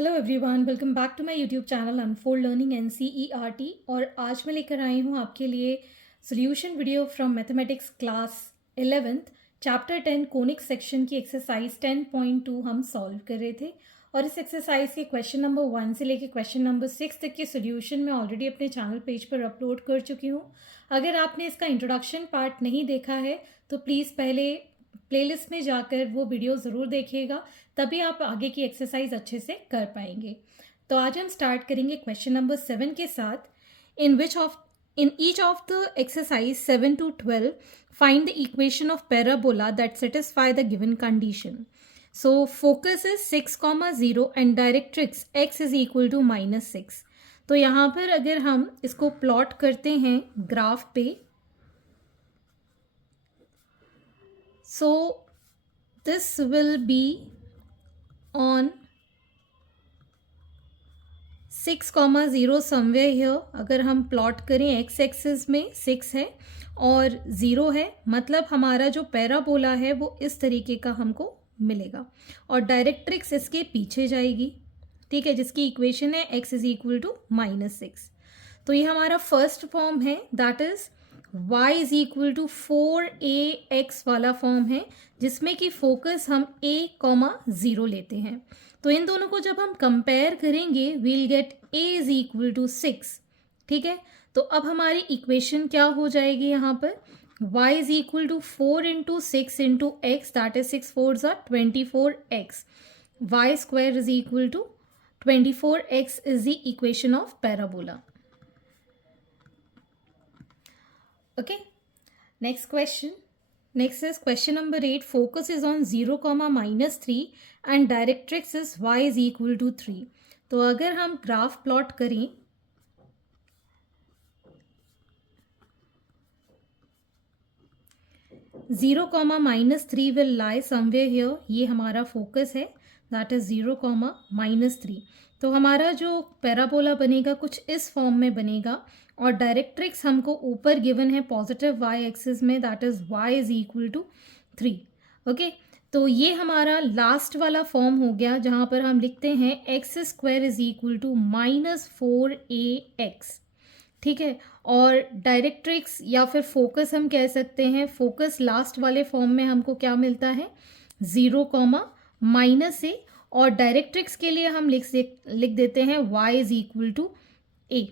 Hello everyone, welcome back to my YouTube channel unfold learning NCERT। और आज मैं लेकर आई हूँ आपके लिए solution video from mathematics class 11th chapter 10 conic section की एक्सरसाइज 10.2 हम सॉल्व कर रहे थे। और इस एक्सरसाइज के क्वेश्चन नंबर 1 से लेकर क्वेश्चन नंबर 6 तक के सॉल्यूशन मैं ऑलरेडी अपने चैनल पेज पर अपलोड कर चुकी हूँ। अगर आपने इसका इंट्रोडक्शन पार्ट नहीं देखा है तो प्लीज़ पहले प्लेलिस्ट में जाकर वो वीडियो ज़रूर देखिएगा, तभी आप आगे की एक्सरसाइज अच्छे से कर पाएंगे। तो आज हम स्टार्ट करेंगे क्वेश्चन नंबर 7 के साथ। In each of the exercise 7 to 12 find the equation of parabola that satisfy the given condition. So focus is 6,0 and directrix x is equal to -6। तो यहाँ पर अगर हम इसको प्लॉट करते हैं ग्राफ पे, so this will be on 6,0 somewhere here। अगर हम प्लॉट करें x एक्सिस में 6 है और 0 है, मतलब हमारा जो पैराबोला है वो इस तरीके का हमको मिलेगा और डायरेक्ट्रिक्स इसके पीछे जाएगी, ठीक है, जिसकी इक्वेशन है x इज इक्वल टू -6। तो ये हमारा फर्स्ट फॉर्म है, that is y is equal to 4ax वाला फॉर्म है, जिसमें कि फोकस हम a,0 लेते हैं। तो इन दोनों को जब हम कंपेयर करेंगे we'll get a is equal to 6, ठीक है। तो अब हमारी इक्वेशन क्या हो जाएगी यहाँ पर, y is equal to 4 into 6 into x, that is 6 4s are 24x, y square is equal to 24x is the equation of parabola. Okay, next question. Next is question number 8. Focus is on 0, -3 and directrix is y is equal to 3. तो अगर हम graph plot करें, zero comma -3 will lie somewhere here, ये हमारा focus है, that is 0, -3। तो हमारा जो पैराबोला बनेगा कुछ इस फॉर्म में बनेगा और डायरेक्ट्रिक्स हमको ऊपर गिवन है पॉजिटिव y एक्सिस में, that is y is equal to 3। Okay, तो ये हमारा लास्ट वाला फॉर्म हो गया जहाँ पर हम लिखते हैं x square is equal to -4ax, ठीक है। और डायरेक्ट्रिक्स या फिर फोकस हम कह सकते हैं, फोकस लास्ट वाले फॉर्म में हमको क्या मिलता है 0, -a, और डायरेक्ट्रिक्स के लिए हम लिख देते हैं y is equal to a,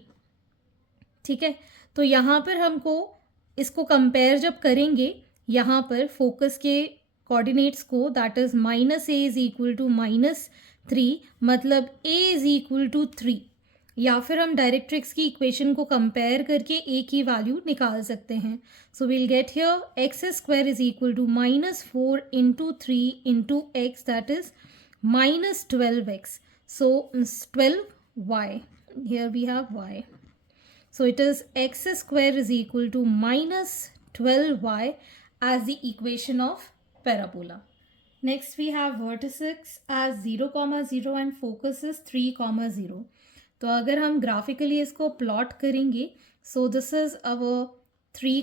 ठीक है। तो यहाँ पर हमको इसको कंपेयर जब करेंगे, यहाँ पर फोकस के कोऑर्डिनेट्स को, that is -a is equal to -3, मतलब a इज इक्वल टू 3, या फिर हम डायरेक्ट्रिक्स की इक्वेशन को कंपेयर करके a की वैल्यू निकाल सकते हैं। So will get here x square is equal to -4 into 3 into x, that is -12x, so 12y, here we have y, so it is x square is equal to -12y as the equation of parabola. Next we have vertices as 0, 0 and focus is 3, 0। तो अगर हम graphically इसको plot करेंगे, सो this is our 3,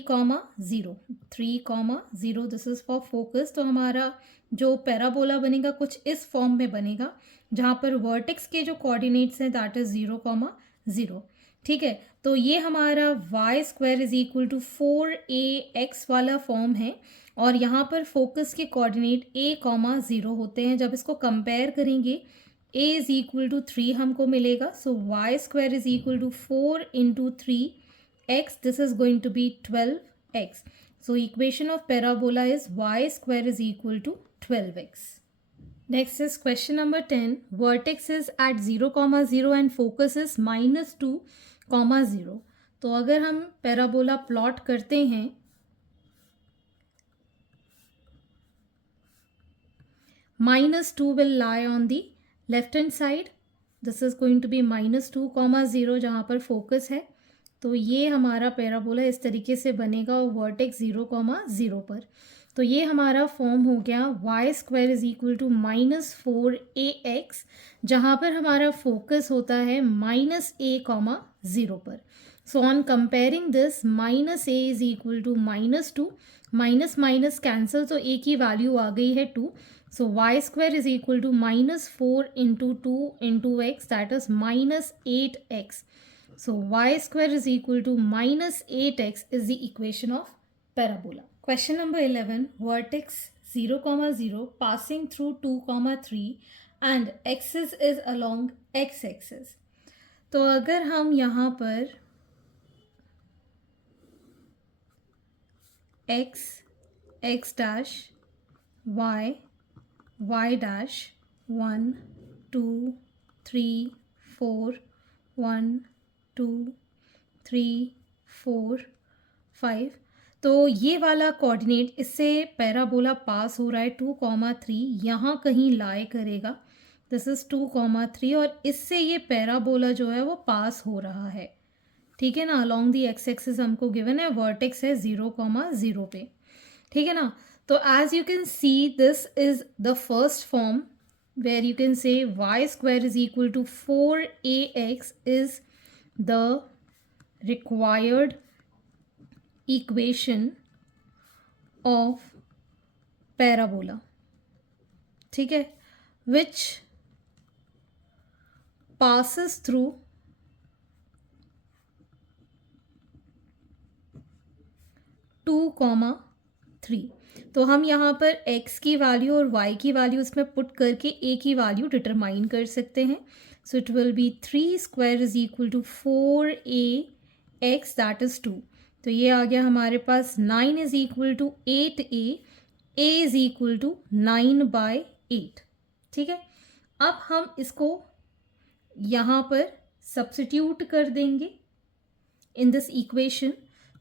0, this is for focus. तो हमारा जो parabola बनेगा कुछ इस फॉर्म में बनेगा, जहाँ पर वर्टेक्स के जो कोऑर्डिनेट्स हैं दैट इज 0, 0, ठीक है। तो ये हमारा y square is equal to 4ax वाला फॉर्म है और यहाँ पर फोकस के कोऑर्डिनेट a, 0 होते हैं। जब इसको कंपेयर करेंगे a इज इक्वल टू 3 हमको मिलेगा, so y square is equal to 4 into 3x, this is going to be 12x। So equation of parabola is y square is equal to 12x। Next is question number 10. Vertex is at 0, 0 and focus is -2, 0। तो अगर हम parabola plot करते हैं, -2 will lie on the left hand side, this is going to be -2, 0 जहाँ पर focus है। तो ये हमारा पैराबोला इस तरीके से बनेगा और वर्टेक्स 0, 0 पर। तो ये हमारा फॉर्म हो गया y square is equal to -4ax, जहाँ पर हमारा फोकस होता है -a, 0 पर। So on comparing this, -a is equal to -2, minus minus cancel, तो a की वैल्यू आ गई है 2, So y square is equal to minus 4 into 2 into x, that is minus 8x. So y square is equal to minus 8x is the equation of parabola. Question number 11, vertex 0, 0 passing through 2, 3 and axis is along x-axis. तो अगर हम यहाँ पर x, x dash, y, y dash 1 2 3 4 1 2 3 4 5, तो ये वाला coordinate इससे parabola पास हो रहा है 2, 3 यहाँ कहीं लाई करेगा. दिस इज़ 2, 3 और इससे ये पैराबोला जो है वो पास हो रहा है. ठीक है ना. अलॉन्ग दी एक्स एक्सिस हमको गिवन है, वर्टेक्स है 0, 0 पे. ठीक है ना. तो as you can see this is the first form where you can say y square is equal to 4ax is the required equation of parabola. ठीक है. Which passes through two, 3. तो हम यहाँ पर x की वैल्यू और y की value इसमें पुट करके a की वैल्यू डिटरमाइन कर सकते हैं. So it will be 3 square is equal to 4ax that is 2. तो ये आ गया हमारे पास 9 is equal to 8a, a is equal to 9/8. ठीक है. अब हम इसको यहाँ पर सब्स्टिट्यूट कर देंगे in this equation.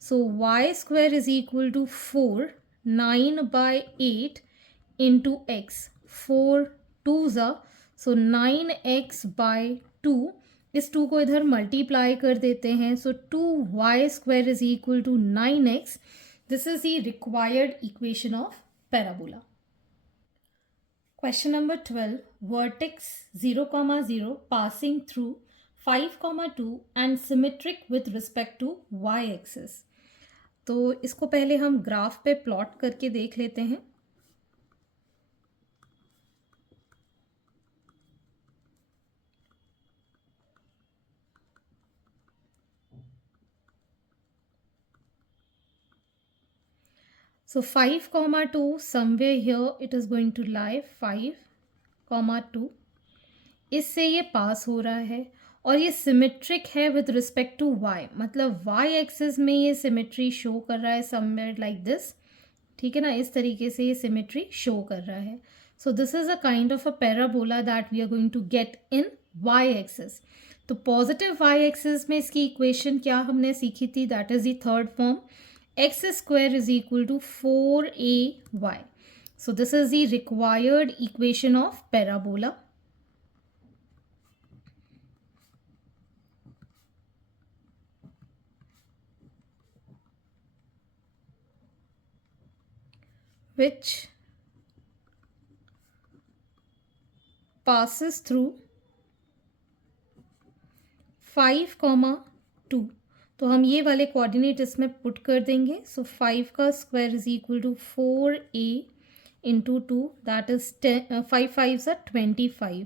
So y square is equal to 4, 9/8 into x. 4 2s are, so 9x/2. इस 2 को इधर मल्टीप्लाई कर देते हैं. So 2y square is equal to 9x. This is the required equation of parabola. Question number 12, vertex 0, 0 passing through 5, 2 and symmetric with respect to y-axis. तो इसको पहले हम ग्राफ पे प्लॉट करके देख लेते हैं. So 5, 2 somewhere here it is going to lie 5, 2. इससे ये पास हो रहा है और ये सिमेट्रिक है विद रिस्पेक्ट टू y, मतलब y एक्सिस में ये सिमेट्री शो कर रहा है समवेयर लाइक दिस. ठीक है ना. इस तरीके से ये सिमेट्री शो कर रहा है. So this is a kind of a parabola that we are going to get in y axis. तो पॉजिटिव y एक्सिस में इसकी इक्वेशन क्या हमने सीखी थी, that is the third form, x square is equal to 4ay. So this is the required equation of parabola. which passes through 5, 2. तो हम ये वाले कोऑर्डिनेट इसमें पुट कर देंगे. सो 5 का square is equal to 4a into 2 that is 5 5s are 25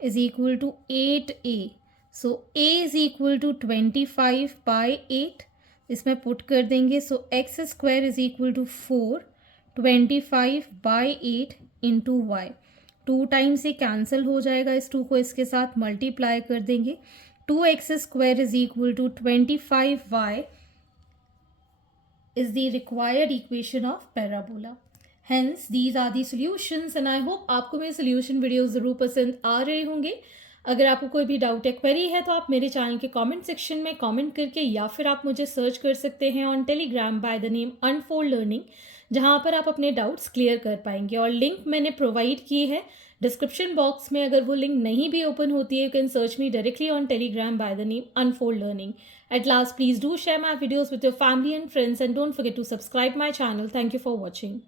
is equal to 8a. So a is equal to 25/8 इसमें put कर देंगे. So x square is equal to 4 25/8 into y. 2 times ये cancel हो जाएगा, इस 2 को इसके साथ मल्टीप्लाई कर देंगे. 2x square is equal to 25y is the required equation of parabola. Hence these are the solutions and I hope आपको मेरे सोल्यूशन वीडियो ज़रूर पसंद आ रहे होंगे. अगर आपको कोई भी डाउट या क्वेरी है तो आप मेरे चैनल के कमेंट सेक्शन में कमेंट करके या फिर आप मुझे सर्च कर सकते हैं on Telegram by the name unfold learning, जहां पर आप अपने डाउट्स क्लियर कर पाएंगे. और लिंक मैंने प्रोवाइड की है डिस्क्रिप्शन बॉक्स में. अगर वो लिंक नहीं भी ओपन होती है, you can search me directly on Telegram by the name unfold learning. At last, please do share my videos with your family and friends and don't forget to subscribe my channel. Thank you for watching.